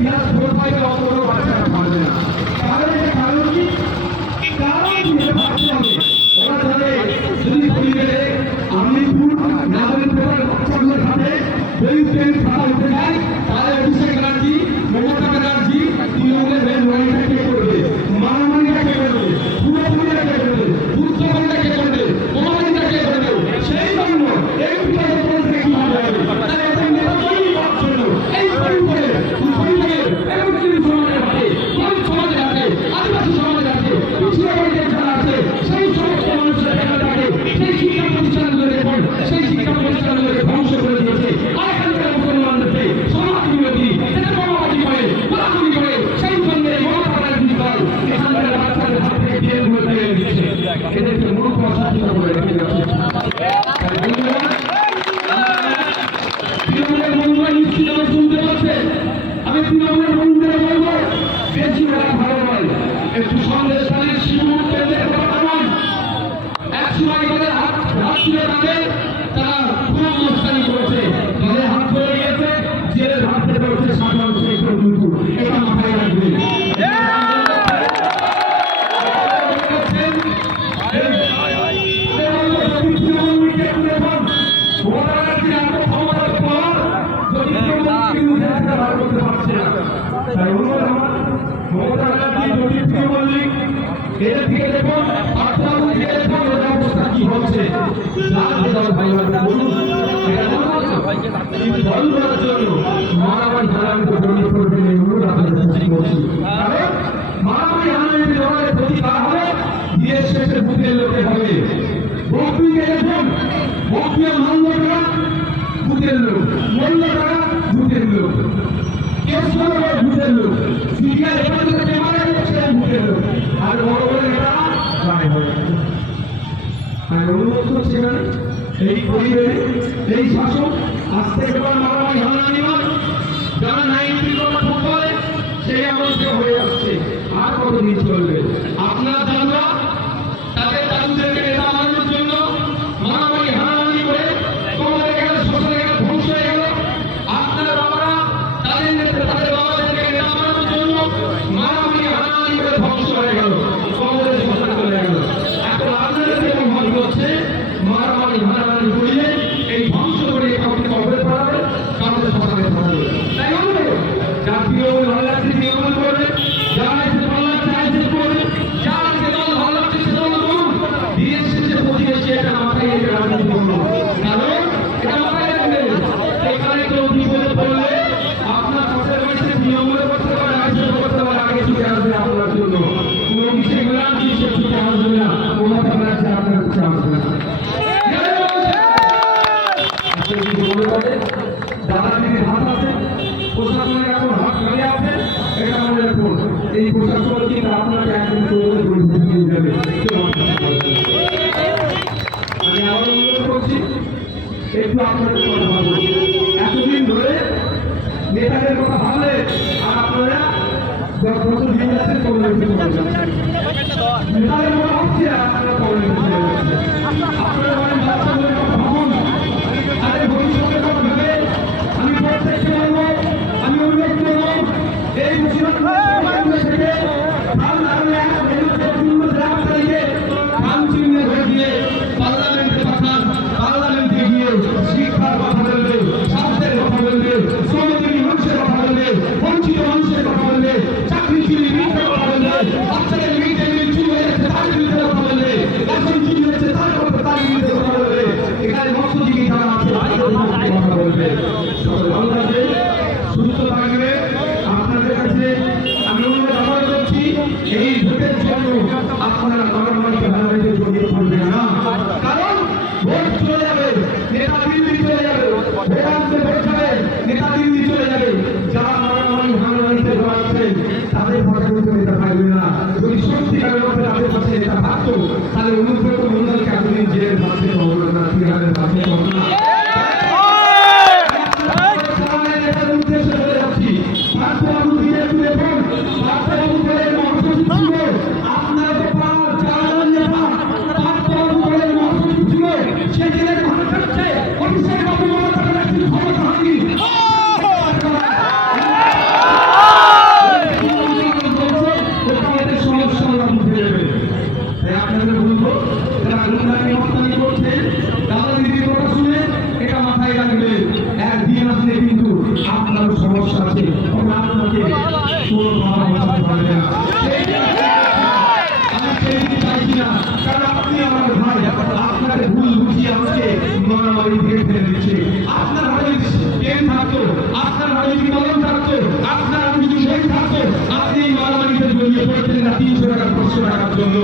ইতিহাস ভোট পাইলে অত বড় বাচ্চারা পারবে না। তাহলে কারণ কি? কারণ বুঝে ভাবতে হবে। ওরা জানে যদি পরিবেশে আমিরপুর নাগরিকদের বাচ্চাগুলো হাতে বেলুন ফাটা উঠে যায়, তাহলে অভিষেক ব্যানার্জি, মমতা ব্যানার্জি তৃণমূলের হয়ে লড়াইটা কে করবে? মারামারিটা কে করবে? পুরোপুরিটা কে করবে? যুদ্ধবাজিটা কে করবে? বোমাবাজিটা কে করবে? সেই জন্য এই বিষয়ে বলতে কি হবে? তাহলে এটা নেতা তৈরি করার জন্য এই পরিবারের এবং সমাজের হাতে, দলিত সমাজের হাতে, আদিবাসী সমাজের হাতে, পিছিয়ে পড়ে যারা আছে সেই সমস্ত মানুষের হাতে সেই শিক্ষা প্রতিষ্ঠানগুলো দেখুন, সেই শিক্ষা প্রতিষ্ঠানগুলোকে ধ্বংস করে দিয়েছে। আর এখানকার মুসলমানদেরকে সমাজ বিরোধী, এটা বোমাবাজি করে, গোলাগুলি করে, সেই জন্য মমতা ব্যানার্জি দল এখানকার বাচ্চাদের হাত থেকে জেলগুলো তুলে দিচ্ছে। এদেরকে মূর্খ অশাসিত করে রেখে যাচ্ছে। তৃণমূলের বন্ধুরা নিশ্চিত আমার শুনতে পাচ্ছে। আমি তৃণমূলের বন্ধুরা বলবো, বেশি বলা ভালো নয়। একটু সন্দেশকারী শিশু কেন্দ্রের কথা নয়। এক সময় তাদের হাত ছিল তাদের, তারা খুব মস্তানি করেছে, তাদের হাত ধরে গিয়েছে, জেলের হাত থেকে উঠে সাধারণ সেই পর্যন্ত। এটা মাথায় রাখবেন। এই পরিবেশে এই শাসক আস্তে করে মারামারি হানাহানি নয়। যারা 90 কথা বলে সেই অবস্থা হয়ে আসছে। আর কতদিন চলবে? আপনার দাদা তাদের দাদুদেরকে নেতা বানানোর জন্য মারামারি হানাহানি করে তোমাদের গেল, শোষণে গেল, ধ্বংস হয়ে গেল। আপনার বাবারা তাদের নেতা, তাদের বাবাদেরকে নেতা বানানোর জন্য মারামারি হানাহানি করে ধ্বংস হয়ে গেল, তোমাদের শোষণে চলে গেল। এখন আপনাদের যেমন ভাবি হচ্ছে মারামারি হানাহানি করিয়ে এই ধ্বংস করে কাউকে কবরে পড়াবে, কাউকে শোষণে পড়াবে। তাই বলবে জাতীয় ভালো লাগছে তৃণমূল করবে, যারা এসে ভালো লাগছে আইসে করবে, যারা যে দল ভালো লাগছে সে দল করুন। দিনের শেষে প্রতিবেশী এটা মাথায় রেখে রাজনীতি করুন। কারণ এটা মাথায় রাখবে, এখানে কেউ বিপদে পড়লে আপনার পাশের বাড়িতে তৃণমূলে করতে পারে, আইসে করতে পারে, আগে ছুটে আসবে আপনার জন্য। কোনো অভিষেক ব্যানার্জি সে ছুটে আসবে না, মমতা ব্যানার্জি আপনার ছুটে আসবে না। দাদাগিরির হাত আছে, প্রশাসনের এখন হাত ধরে আছে, এটা মনে রাখুন। এই প্রশাসন কিন্তু আপনাকে একদিন দিয়ে যাবে। আমি আবার অনুরোধ করছি, একটু আপনাদের কথা ভাবুন। এতদিন ধরে নেতাদের কথা ভাবলে আর আপনারা 10 বছর দিয়ে যাচ্ছেন, কমিউনিটি করে যাচ্ছেন। নেতাদের কথা ভাবছি আর আপনারা কমিউনিটি করে যাচ্ছেন। আপনারা বাচ্চাদের কথা ভাবুন, তাদের ভবিষ্যতের কথা ভেবে আমি প্রত্যেককে বলবো, আমি অনুরোধ করবো, এই মুসলমান থেকে পার্লামেন্টে পাঠান, পার্লামেন্টে গিয়ে শিক্ষার কথা বলবে, স্বাস্থ্যের কথা বলবে, শ্রমজীবী মানুষের কথা বলবে, বঞ্চিত মানুষের কথা বলবে, চাকরি চুরি বিরুদ্ধে কথা বলবে, বাচ্চাদের মিড ডে মিল চুরি হয়ে যাচ্ছে তার বিরুদ্ধে কথা বলবে, রাশন চুরি হচ্ছে তার বিরুদ্ধে কথা বলবে, এখানে মৎস্যজীবী যারা আছে কথা বলবে। বাংলাদেশ সুস্থ থাকবে। আপনাদের কাছে আমি অনুরোধ আবার করছি, এই ভোটের জন্য আপনারা মারামারি হানাহানিতে জড়িয়ে পড়বেন না। কারণ ভোট চলে যাবে, নেতা দিল্লি চলে যাবে, ভোটারকে ভোট যাবে, নেতা দিল্লি চলে যাবে। যারা মারামারি হানাহানিতে জড়াচ্ছেন তাদের পাশে কিন্তু নেতা থাকবে না। যদি সত্যিকারের মধ্যে তাদের পাশে নেতা থাকতো, তাহলে অনুব্রত মন্ডলকে এতদিন জেলের ভাবতে হবে না, তিহারের ভাবতে হবে না। সমস্যা আছে, তবে আপনাকে কোনো কথা বলতে পারবে না। আমি সেদিকে চাইছি না, কারণ আপনি আমার ভাই, আপনাকে ভুল বুঝিয়ে আমাকে মারামারি দিয়ে ফেলে দিচ্ছে। আপনার হাতে পেন থাকতো, আপনার হাতে যদি কলম থাকতো, আপনার হাতে যদি বই থাকতো, আপনি এই মারামারিতে জড়িয়ে পড়তেন না 300 টাকা 500 টাকার জন্য।